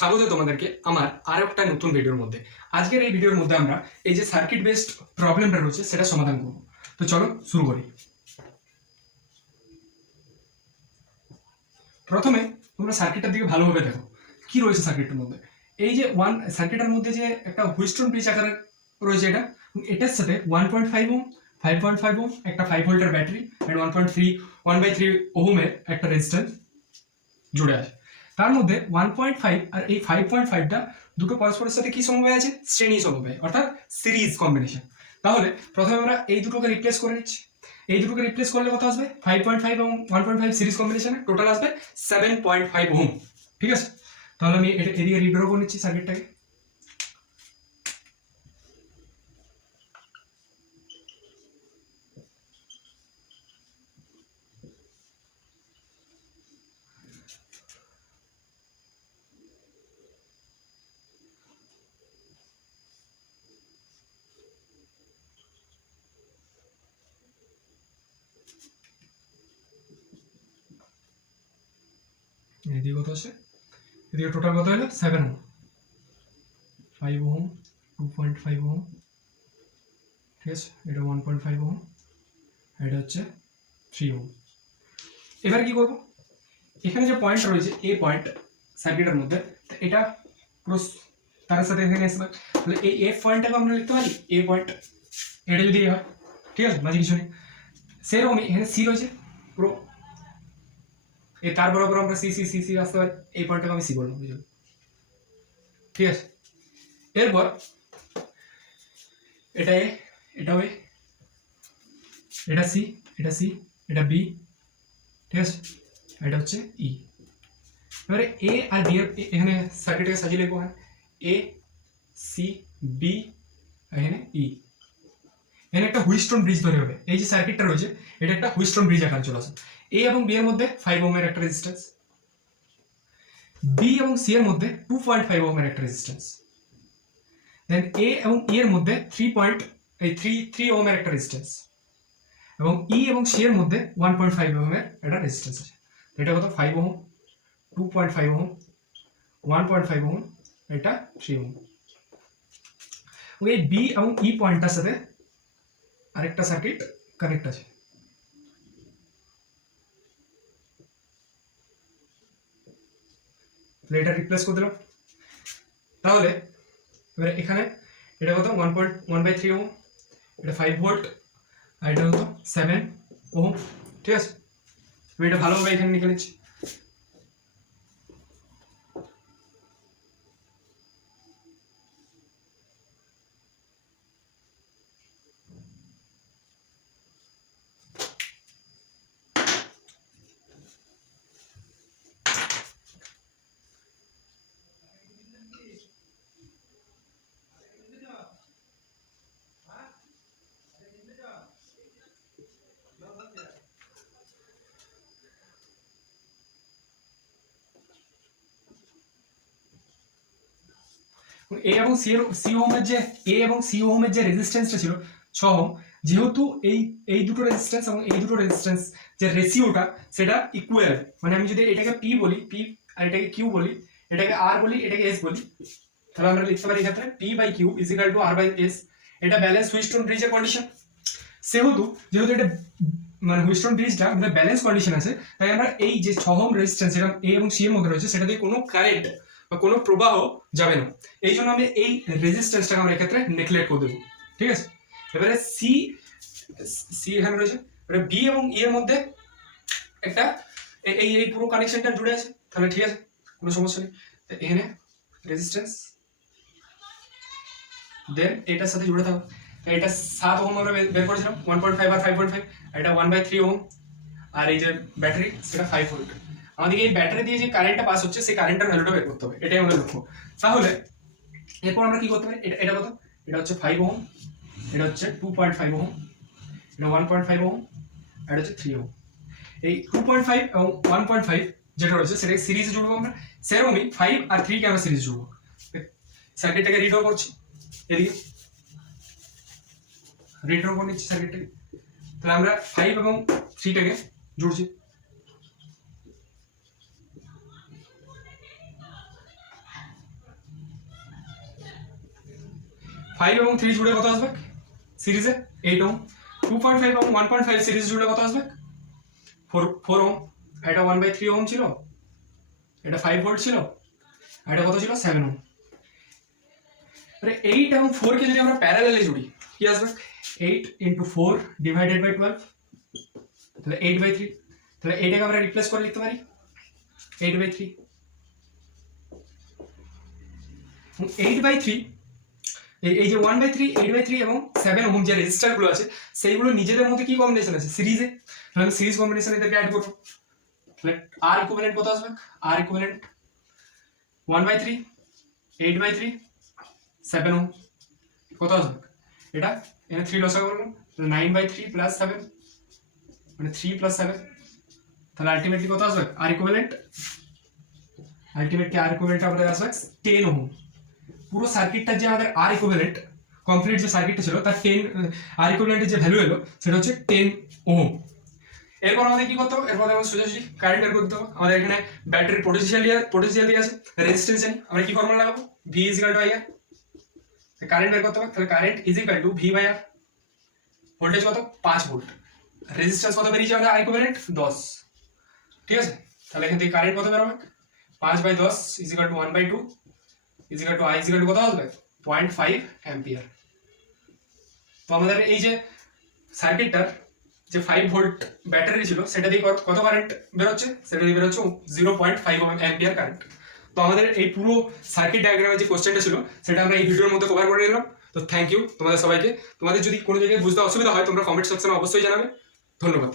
স্বাগত তোমাদেরকে আমার আরো একটা নতুন ভিডিওর মধ্যে। আজকের এই ভিডিওর মধ্যে আমরা এই যে সার্কিট বেসড প্রবলেমটা রয়েছে সেটা সমাধান করব। তো চলো শুরু করি। প্রথমে তোমরা সার্কিটটার দিকে ভালোভাবে দেখো কি রয়েছে সার্কিটের মধ্যে। এই যে সার্কিটের মধ্যে যে একটা হুইস্টন ব্রিজ আকারের রয়েছে এটার সাথে 1.5 ওহম 5.5 ওহম একটা 5 ভোল্টের ব্যাটারি এন্ড 1/3 ওহমের একটা রেজিস্ট্যান্স জুড়ে আছে। তার মধ্যে 1.5 আর এই 5.5টা দুটো পরস্পরের সাথে কি সমবায় আছে? শ্রেণী সমবায়, অর্থাৎ সিরিজ কম্বিনেশন। তাহলে প্রথমে আমরা এই দুটোকে রিপ্লেস করে নিচ্ছি। এই দুটোকে রিপ্লেস করলে কত আসবে? 5.5 এবং 1.5 সিরিজ কম্বিনেশনে টোটাল আসবে 7.5 ওহম। ঠিক আছে, তাহলে আমি এটা এদিকে রিড্র করে নিচ্ছি সার্কিটটাকে। এদিকে কত আছে? এদিকে টোটাল কত হলো? 7 ওহম, 5 ওহম, 2.5 ওহম, ঠিক আছে, এটা 1.5 ওহম, এটা হচ্ছে 3 ওহম। এবার কি করব? এখানে যে পয়েন্ট রয়েছে এ পয়েন্ট সার্কিটের মধ্যে, এটা পুরো তার সাথে এখানে আসবে। তাহলে এই এফ পয়েন্টটাকে আমরা লিখতে পারি এ পয়েন্ট, এটা যদি হয়, ঠিক আছে, মাঝে কিছু নেই। সেরকমই এখানে সি রয়েছে পুরো, এই তার বরাবর আমরা সি সি সি সি আসতে পারি। এই পয়েন্টটাকে আমি সি বললাম, বুঝলো? ঠিক আছে, এরপর এটা এ, এটা এ, এটা সি, এটা সি, এটা বি, ঠিক আছে, এটা হচ্ছে ই। এবারে এ আর বি এর এখানে সার্কিটটাকে সাজিয়ে লিখবো। এ সি বি, এখানে ই। এখানে একটা হুইস্টন ব্রিজ ধরে হবে। এই যে সার্কিটটা রয়েছে এটা একটা হুইস্টন ব্রিজ আকারে চলে আসে। এ এবং বি এর মধ্যে 5 ওহমের একটা রেজিস্ট্যান্স, বি এবং সি এর মধ্যে 2.5 ওহমের একটা রেজিস্ট্যান্স, দেন এ এবং ই এর মধ্যে 3 ওহমের একটা রেজিস্ট্যান্স, এবং ই এবং সি এর মধ্যে 1.5 ওহমের একটা রেজিস্ট্যান্স আছে। এটা কত? 5 ওহম, 2.5 ওহম, 1.5 ওহম, এটা 3 ওহম। এই বি এবং ই পয়েন্টটার সাথে আরেকটা সার্কিট কানেক্ট আছে। এটা রিপ্লেস করে দিলাম। তাহলে এবারে এখানে এটা কত? 1.1/3 ওহম, এটা 5 ভোল্ট, আর এটা কত? 7 ওহম। ঠিক আছে, আমি এটা ভালোভাবে এখানে লিখে নিচ্ছি। এ এবং সি ওহমের যে রেজিস্ট্যান্সটা ছিল 6 ওহম, যেহেতু এই দুটো রেজিস্ট্যান্স এবং এই দুটো রেজিস্ট্যান্স যে রেশিওটা সেটা ইকুয়াল, মানে আমি যদি এটাকে পি বলি, পি, আর এটাকে কিউ বলি, এটাকে আর বলি, এটাকে এস বলি, তাহলে আমরা লিখতে পারি এক্ষেত্রে P by Q is equal to R by S. এটা ব্যালেন্স হুইস্টন ব্রিজের কন্ডিশন। যেহেতু এটা মানে হুইস্টন ব্রিজটা আমাদের ব্যালেন্স কন্ডিশন আছে, তাই আমরা এই যে 6 ওহম রেজিস্ট্যান্স যেটা এ এবং সি এর মধ্যে রয়েছে সেটা দিয়ে কোনো কারেন্ট বা কোনো প্রবাহ যাবে না। এই জন্য আমি এই রেজিস্ট্যান্সটাকে আমরা এক্ষেত্রে নেগলেক্ট করে দেবো। ঠিক আছে, এবারে সি সি এখানে রয়েছে, এবারে বি এবং ই এর মধ্যে একটা এই পুরো কানেকশনটা জুড়ে আছে। তাহলে ঠিক আছে, কোনো সমস্যা নেই। এখানে রেজিস্ট্যান্স, দেন এটার সাথে জুড়ে থাকো। এটা 7 ওহম আমরা বের করেছিলাম, 1.5 আর 5.5, এটা 1/3 ওহম, আর এই যে ব্যাটারি সেটা 5 ভোল্ট। আমাদেরকে এই ব্যাটারি দিয়ে যে কারেন্টটা পাস হচ্ছে সেই কারেন্টের ভ্যালুটা বের করতে হবে, এটাই আমাদের লক্ষ্য। তাহলে এরপর আমরা কি করতে পারি? এটা কত? এটা হচ্ছে 5 ওহম, এটা হচ্ছে 2.5 ওহম, এটা 1.5 ওহম, আর এটা হচ্ছে 3 ওহম। এই 2.5 এবং 1.5 যেটা রয়েছে সেটাকে সিরিজে জুড়বো আমরা। সেরকমই 5 আর 3 কে আমরা সিরিজে জুড়বো। সার্কিটটাকে রিড্র করছি, এদিকে রিড্র করে নিচ্ছি সার্কিটটাকে। তাহলে আমরা 5 এবং 3টাকে জুড়ছি। 5 এবং 3 জুড়ে কত আসবে সিরিজে 8 ওহম, 2.5 এবং 1.5 সিরিজ জুড়ে কত আসবে 4 ওহম। এটা 1/3 ওহম ছিল, এটা 5 ভোল্ট ছিল, আর এটা কত ছিল 7 ওহম। আরে 8 এবং 4 কে যদি আমরা প্যারালালে জুড়ি কি আসবে 8 into 4 divided by 12, তাহলে 8/3। তাহলে এইটাকে আমরা রিপ্লেস করে লিখতে পারি 8/3। 8/3 এই যে 1/3 8/3 এবং 7 ওহম যে রেজিস্টার গুলো আছে সেইগুলো নিজেদের মধ্যে কি কম্বিনেশন আছে সিরিজে, তাহলে আমি সিরিজ কম্বিনেশন এদেরকে অ্যাড করব। তাহলে আর ইকুইভ্যালেন্ট কত আসবে আর ইকুইভ্যালেন্ট 1/3 8/3 7 ওহম কত আসবে এটা এখানে 3 লসা করলাম, তাহলে 9/3 প্লাস 7 মানে 3 প্লাস 7, তাহলে আলটিমেটলি কত আসবে আর ইকুইভ্যালেন্ট আমাদের আসবে 10 ওহম। পুরো সার্কিটটা যে আমাদের আর ইকুইভ্যালেন্ট কমপ্লিট যে সার্কিটটা ছিল তার 10 আর ইকুইভ্যালেন্টের যে ভ্যালু এলো সেটা হচ্ছে 10 ওহম। এরপর আমাদের কি করতে হবে, এরপর আমাদের সোজাসুজি কারেন্ট বের করতে হবে। আমাদের এখানে ব্যাটারির পোটেনশিয়াল দিয়ে আছে, রেজিস্ট্যান্স জানি, আমরা কি ফর্মুলা লাগাবো V = IR। কারেন্ট বের করতে হবে, তাহলে কারেন্ট V / R। ভোল্টেজ কত 5 ভোল্ট, রেজিস্ট্যান্স কত বেরিয়েছে আমাদের আর ইকুইভ্যালেন্ট 10, ঠিক আছে। তাহলে এখান থেকে কারেন্ট কত বের হবে 5/10 = 1/2 I কত আসবে 0.5 অ্যাম্পিয়ার। তো আমাদের এই যে সার্কিটটার যে 5 ভোল্ট ব্যাটারি ছিল সেটা দিয়ে কত কারেন্ট বেরোচ্ছে, সেটা দিয়ে বেরোচ্ছে 0.5 অ্যাম্পিয়ার কারেন্ট। তো আমাদের এই পুরো সার্কিট ডায়াগ্রামের যে কোশ্চেনটা ছিল সেটা আমরা এই ভিডিওর মধ্যে কভার করে নিলাম। তো থ্যাংক ইউ তোমাদের সবাইকে। তোমাদের যদি কোনো জায়গায় বুঝতে অসুবিধা হয় তোমরা কমেন্ট সেকশনে অবশ্যই জানাবে। ধন্যবাদ।